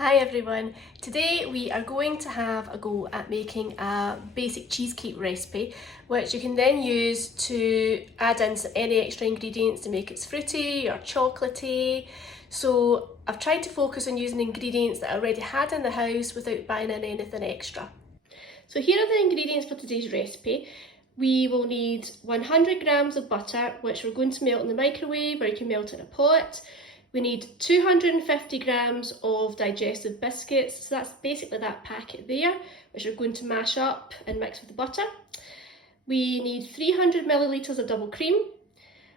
Hi everyone, today we are going to have a go at making a basic cheesecake recipe which you can then use to add in any extra ingredients to make it fruity or chocolatey. So I've tried to focus on using ingredients that I already had in the house without buying in anything extra. So here are the ingredients for today's recipe. We will need 100 grams of butter, which we're going to melt in the microwave, or you can melt it in a pot. We need 250 grams of digestive biscuits, so that's basically that packet there, which we're going to mash up and mix with the butter. We need 300 millilitres of double cream.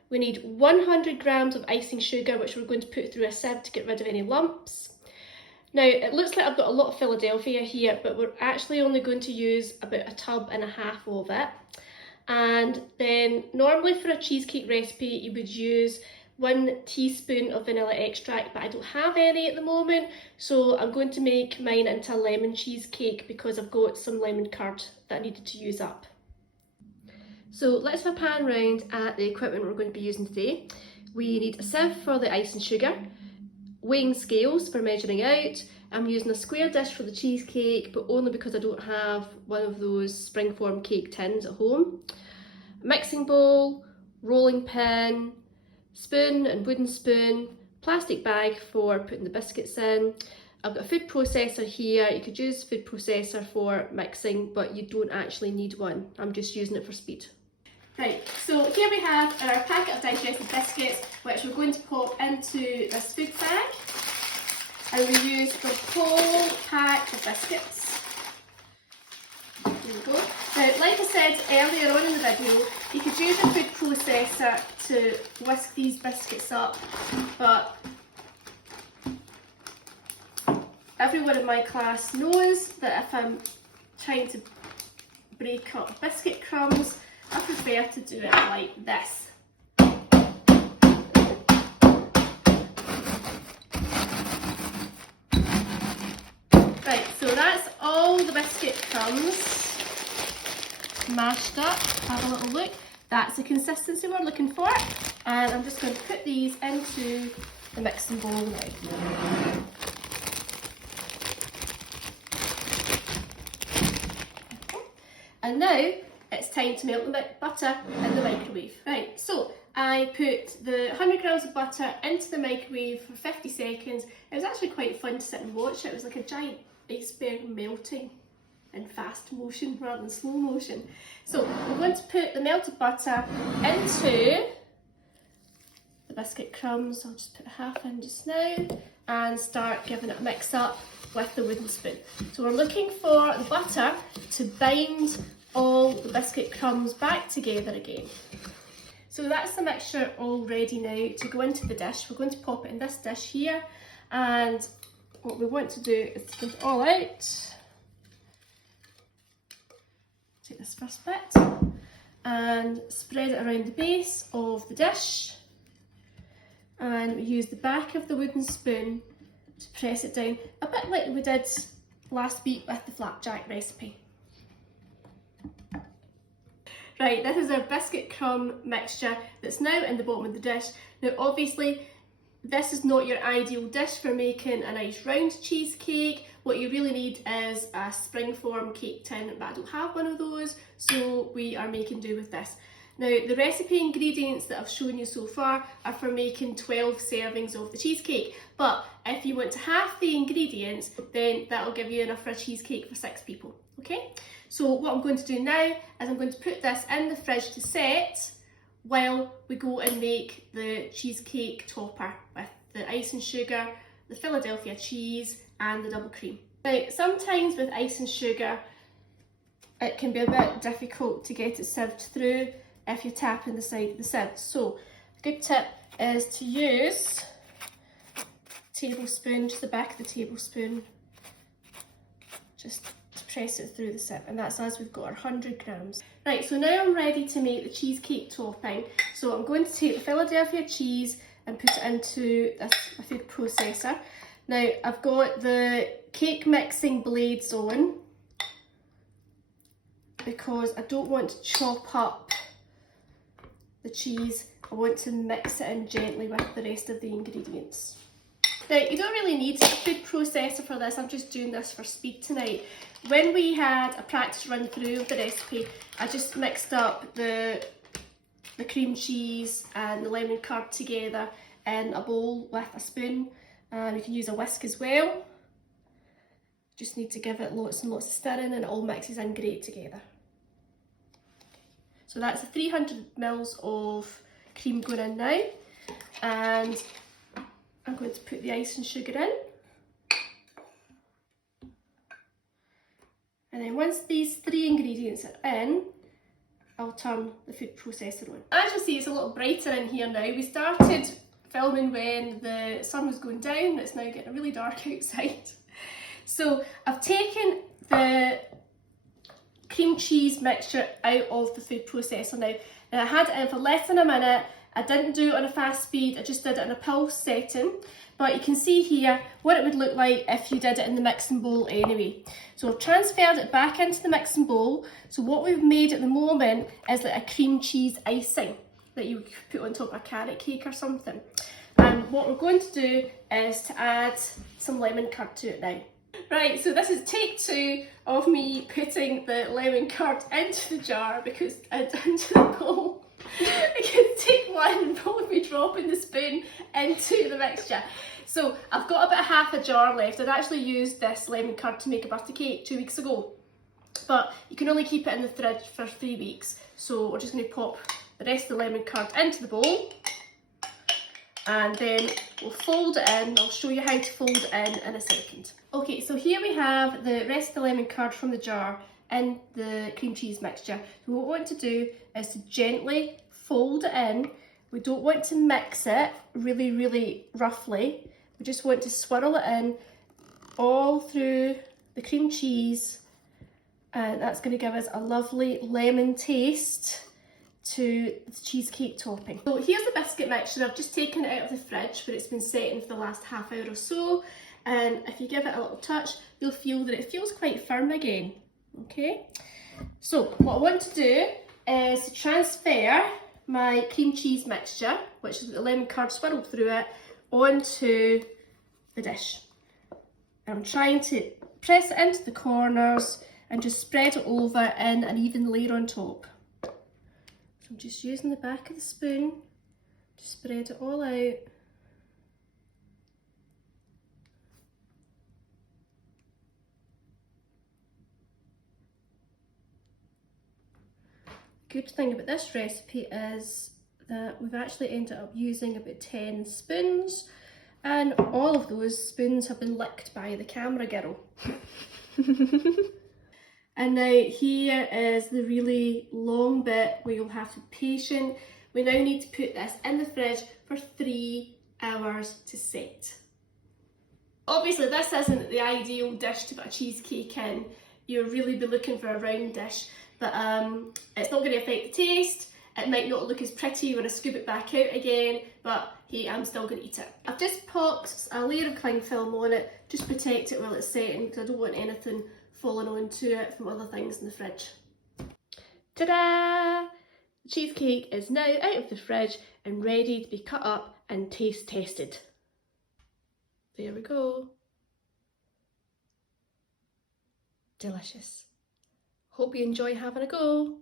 We need 100 grams of icing sugar, which we're going to put through a sieve to get rid of any lumps. Now, it looks like I've got a lot of Philadelphia here, but we're actually only going to use about a tub and a half of it. And then normally for a cheesecake recipe, you would use 1 teaspoon of vanilla extract, but I don't have any at the moment, so I'm going to make mine into a lemon cheesecake because I've got some lemon curd that I needed to use up. So let's have a pan round at the equipment we're going to be using today. We need a sieve for the icing sugar, weighing scales for measuring out. I'm using a square dish for the cheesecake, but only because I don't have one of those springform cake tins at home. Mixing bowl, rolling pin, spoon and wooden spoon, plastic bag for putting the biscuits in. I've got a food processor here. You could use a food processor for mixing, but you don't actually need one. I'm just using it for speed. Right, so here we have our packet of digestive biscuits, which we're going to pop into this food bag. And we use the whole pack of biscuits. There we go. Now, like I said earlier on in the video, you could use a food processor to whisk these biscuits up, but everyone in my class knows that if I'm trying to break up biscuit crumbs, I prefer to do it like this. Right, so that's all the biscuit crumbs mashed up. Have a little look. That's the consistency we're looking for, and I'm just going to put these into the mixing bowl now. And now it's time to melt the butter in the microwave. Right, so I put the 100 grams of butter into the microwave for 50 seconds. It was actually quite fun to sit and watch. It was like a giant iceberg melting in fast motion rather than slow motion. So we're going to put the melted butter into the biscuit crumbs. I'll just put half in just now and start giving it a mix up with the wooden spoon. So we're looking for the butter to bind all the biscuit crumbs back together again. So that's the mixture all ready now to go into the dish. We're going to pop it in this dish here, and what we want to do is get it all out. Take this first bit and spread it around the base of the dish, and we use the back of the wooden spoon to press it down, a bit like we did last week with the flapjack recipe. Right, this is our biscuit crumb mixture that's now in the bottom of the dish. Now obviously this is not your ideal dish for making a nice round cheesecake. What you really need is a springform cake tin, but I don't have one of those, so we are making do with this. Now, the recipe ingredients that I've shown you so far are for making 12 servings of the cheesecake, but if you want to halve the ingredients, then that'll give you enough for a cheesecake for 6 people, okay? So what I'm going to do now is I'm going to put this in the fridge to set while we go and make the cheesecake topper with the icing sugar, the Philadelphia cheese and the double cream. Now, sometimes with icing sugar, it can be a bit difficult to get it sieved through if you're tapping the side of the sieve. So a good tip is to use a tablespoon, just the back of the tablespoon, just to press it through the sieve, and that's as we've got our 100 grams. Right, so now I'm ready to make the cheesecake topping. So I'm going to take the Philadelphia cheese and put it into this food processor. Now I've got the cake mixing blades on because I don't want to chop up the cheese. I want to mix it in gently with the rest of the ingredients. Now, you don't really need a food processor for this, I'm just doing this for speed tonight. When we had a practice run through of the recipe, I just mixed up the cream cheese and the lemon curd together in a bowl with a spoon. You can use a whisk as well. Just need to give it lots and lots of stirring and it all mixes in great together. So that's the 300 mils of cream going in now, and I'm going to put the icing sugar in. And then once these 3 ingredients are in, I'll turn the food processor on. As you'll see, it's a little brighter in here now. We started filming when the sun was going down, it's now getting really dark outside. So I've taken the cream cheese mixture out of the food processor now. And I had it in for less than a minute. I didn't do it on a fast speed, I just did it on a pulse setting. But you can see here what it would look like if you did it in the mixing bowl anyway. So I've transferred it back into the mixing bowl. So what we've made at the moment is like a cream cheese icing that you would put on top of a carrot cake or something. And what we're going to do is to add some lemon curd to it now. Right, so this is take 2 of me putting the lemon curd into the jar because into the bowl. Because take 1 and probably dropping the spoon into the mixture. So I've got about half a jar left. I'd actually used this lemon curd to make a birthday cake 2 weeks ago, but you can only keep it in the fridge for 3 weeks. So we're just going to pop the rest of the lemon curd into the bowl, and then we'll fold it in. I'll show you how to fold it in a second. Okay, so here we have the rest of the lemon curd from the jar in the cream cheese mixture. So what we want to do is to gently fold it in. We don't want to mix it really, really roughly. We just want to swirl it in all through the cream cheese, and that's going to give us a lovely lemon taste to the cheesecake topping. So here's the biscuit mixture. I've just taken it out of the fridge where it's been setting for the last half hour or so, and if you give it a little touch, you'll feel that it feels quite firm again. Okay, so what I want to do is to transfer my cream cheese mixture, which is the lemon curd swirled through it, onto the dish. I'm trying to press it into the corners and just spread it over in an even layer on top. So I'm just using the back of the spoon to spread it all out. Good thing about this recipe is that we've actually ended up using about 10 spoons, and all of those spoons have been licked by the camera girl. And now here is the really long bit where you'll have to be patient. We now need to put this in the fridge for 3 hours to set. Obviously this isn't the ideal dish to put a cheesecake in. You'll really be looking for a round dish. But it's not going to affect the taste. It might not look as pretty when I scoop it back out again, but hey, I'm still going to eat it. I've just popped a layer of cling film on it, just protect it while it's setting, because I don't want anything falling onto it from other things in the fridge. Ta-da! The cheesecake is now out of the fridge and ready to be cut up and taste tested. There we go. Delicious. Hope you enjoy having a go.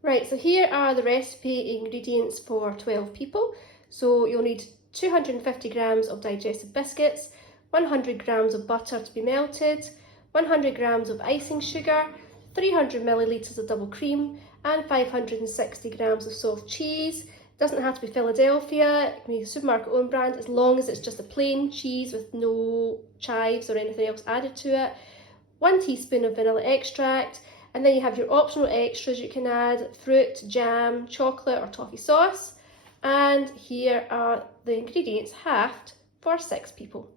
Right, so here are the recipe ingredients for 12 people. So you'll need 250 grams of digestive biscuits, 100 grams of butter to be melted, 100 grams of icing sugar, 300 millilitres of double cream, and 560 grams of soft cheese. It doesn't have to be Philadelphia, it can be a supermarket own brand, as long as it's just a plain cheese with no chives or anything else added to it. 1 teaspoon of vanilla extract, and then you have your optional extras you can add: fruit, jam, chocolate or toffee sauce. And here are the ingredients halved for 6 people.